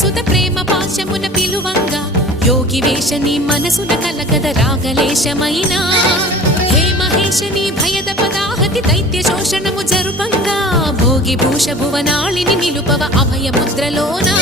సుత ప్రేమ పాశమున పిలువంగా యోగి వేషని మనసున కలగద రాగలేశమైనా హే మహేశని భయద పదాహతి దైత్య శోషణము జరుపంగా భోగి భూష భువనాళిని నిలుపవ అభయ ముద్రలోనా